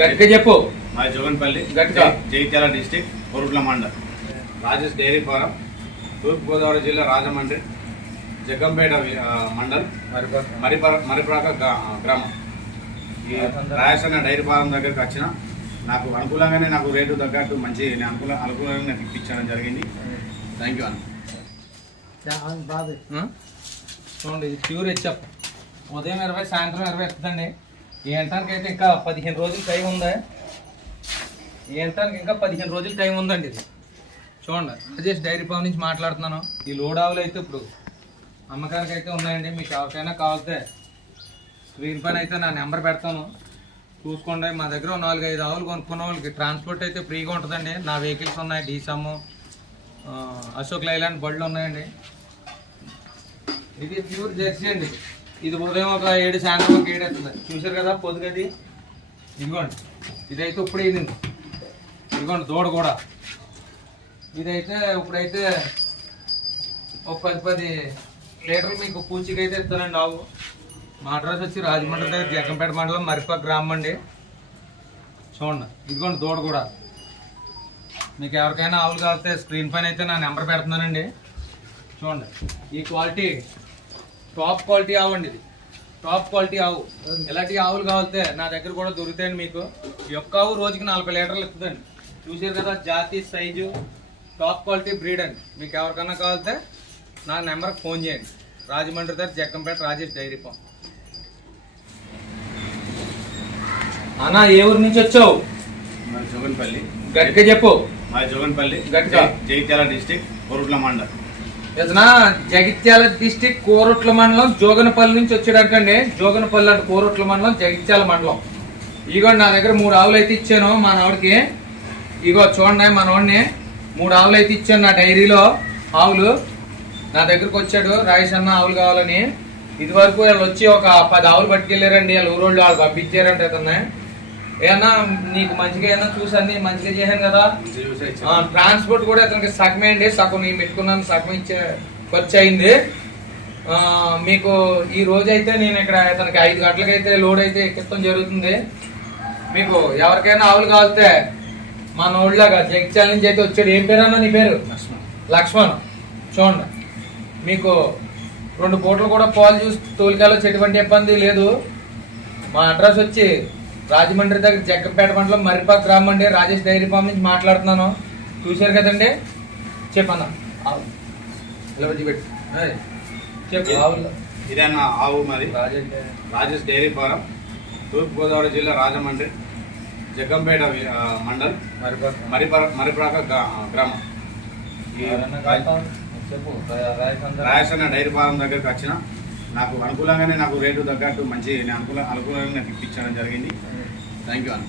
గట్టిగా చెప్పు. మా జోగన్పల్లి గట్టిగా. Jagtial district Korutla mandal Rajesh dairy farm Thurpu Godavari జిల్లా రాజమండ్రి జగ్గంపేట మండల్ మరిపర మరిప్రాక గ్రా- గ్రామం. ఈ రాయసన్న డైరీ ఫారం దగ్గరికి వచ్చిన నాకు అనుకూలంగానే నాకు రేటు తగ్గట్టు మంచి నేను అనుకూల అనుకూలంగా నాకు ఇప్పించడం జరిగింది థ్యాంక్ యూ అన్న? చూడండి ఇది ప్యూర్ హెచ్ఎఫ్. ఉదయం ఇరవై సాయంత్రం ఇరవై ఎత్తుందండి. ఈ ఎంటానికి అయితే ఇంకా పదిహేను రోజులు టైం ఉందా? ఈ ఎంటానికి ఇంకా పదిహేను రోజులు టైం ఉందండి ఇది. చూడండి రాజేష్ డైరీ ఫామ్ నుంచి మాట్లాడుతున్నాను. ఈ లోడ్ ఆవులు అయితే ఇప్పుడు అమ్మకానికి అయితే ఉన్నాయండి. మీకు ఎవరికైనా కావాల్సే స్క్రీన్ పైన అయితే నా నెంబర్ పెడతాను. చూసుకోండి మా దగ్గర నాలుగు ఐదు ఆవులు కొనుక్కున్న వాళ్ళకి ట్రాన్స్పోర్ట్ అయితే ఫ్రీగా ఉంటుందండి. నా వెహికల్స్ ఉన్నాయి డీసమ్ అశోక్ లైలాండ్ బళ్ళు ఉన్నాయండి. ఇది ప్యూర్ జెర్సీ అండి. ఇది ఉదయం ఒక ఏడు సాయంత్రం ఒక ఏడు అవుతుంది. చూసారు కదా పొద్దుగది ఇదిగోండి. ఇదైతే ఇప్పుడు అయింది ఇదిగోండి దూడ కూడా. ఇదైతే ఇప్పుడైతే ఒక పది పది లీటర్లు మీకు పూచికి అయితే ఇస్తానండి ఆవు. మా అడ్రస్ వచ్చి రాజమండ్రి దగ్గర జగ్గంపేట మండలం మరిపాక గ్రామం అండి. చూడండి. ఇదిగోండి దూడ కూడా. మీకు ఎవరికైనా ఆవులు కావాలితే స్క్రీన్ పైన అయితే నా నెంబర్ పెడుతున్నానండి. చూడండి. ఈ క్వాలిటీ టాప్ క్వాలిటీ ఆవు అండి ఇది. టాప్ క్వాలిటీ ఆవు. ఇలాంటి ఆవులు కావాలితే నా దగ్గర కూడా దొరుకుతాయండి మీకు. ఈ ఒక్క ఆవు రోజుకి నలభై లీటర్లు ఇస్తుందండి. చూసారు కదా జాతి సైజు టాప్ క్వాలిటీ బ్రీడ్ అండి. మీకు ఎవరికైనా కావాలితే నా నెంబర్కి ఫోన్ చేయండి. రాజమండ్రి దగ్గర జగ్గంపేట రాజేష్ డైరీ ఫామ్. అన్నా ఏ ఊరు నుంచి వచ్చావు? జోగన్పల్లి. గట్టిగా చెప్పు. మా జోగన్పల్లి. గట్టిగా. జగిత్యాల డిస్టిక్ కోరుట్ల మండల్. ఇతనా జగిత్యాల డిస్టిక్ కోరొట్ల మండలం జోగనపల్లి నుంచి వచ్చేటండి జోగనపల్లి అంటే కోరొట్ల మండలం జగిత్యాల మండలం. ఇగో నా దగ్గర మూడు ఆవులు అయితే ఇచ్చాను మా నావిడికి ఇగో చూడండి మా నోడిని మూడు ఆవులు అయితే ఇచ్చాను నా డైరీలో. ఆవులు నా దగ్గరకు వచ్చాడు. రాయేష్ అన్న ఆవులు కావాలని. ఇది వరకు వాళ్ళు వచ్చి ఒక పది ఆవులు పట్టుకెళ్ళారండి. వాళ్ళ ఊరోళ్ళు వాళ్ళు పంపించారంట ఇతన్ని ఏమన్నా నీకు మంచిగా ఏమన్నా చూసి అన్ని మంచిగా చేశాను కదా? ట్రాన్స్పోర్ట్ కూడా అతనికి సగమే అండి. సగం నేను పెట్టుకున్నాను సగం ఇచ్చే ఖర్చు అయింది. మీకు ఈ రోజు అయితే నేను ఇక్కడ అతనికి ఐదు గంటలకైతే లోడ్ అయితే ఎక్కిస్తాం జరుగుతుంది. మీకు ఎవరికైనా ఆవులు కావాలితే మన ఊళ్ళగా జగిత్యాల నుంచి అయితే వచ్చాడు. ఏం పేరు అన్న నీ పేరు? లక్ష్మణ్. చూడండి. మీకు రెండు పూటలు కూడా పాలు చూసి తోలికాలో ఎటువంటి ఇబ్బంది లేదు. మా అడ్రస్ వచ్చి రాజమండ్రి దగ్గర జగ్గంపేట మండలం మరిపాక్ గ్రామం అండి రాజేష్ డైరీ ఫామ్ నుంచి మాట్లాడుతున్నాను చూశారు కదండి చెప్పన్న. ఇలా పెట్టు చెప్పు ఆవులు. ఇదన్న ఆవు మరి Rajesh dairy. Rajesh dairy farm Thurpu Godavari జిల్లా రాజమండ్రి జగ్గంపేట మండల్ మరిపాక్ గ్రా- గ్రామం? చెప్పు. రాయసన్న డైరీ ఫారం దగ్గరికి వచ్చిన నాకు అనుకూలంగానే నాకు రేటు తగ్గట్టు మంచి నేను అనుకూల అనుకూలంగా నాకు ఇప్పించడం జరిగింది. థ్యాంక్ యూ అన్న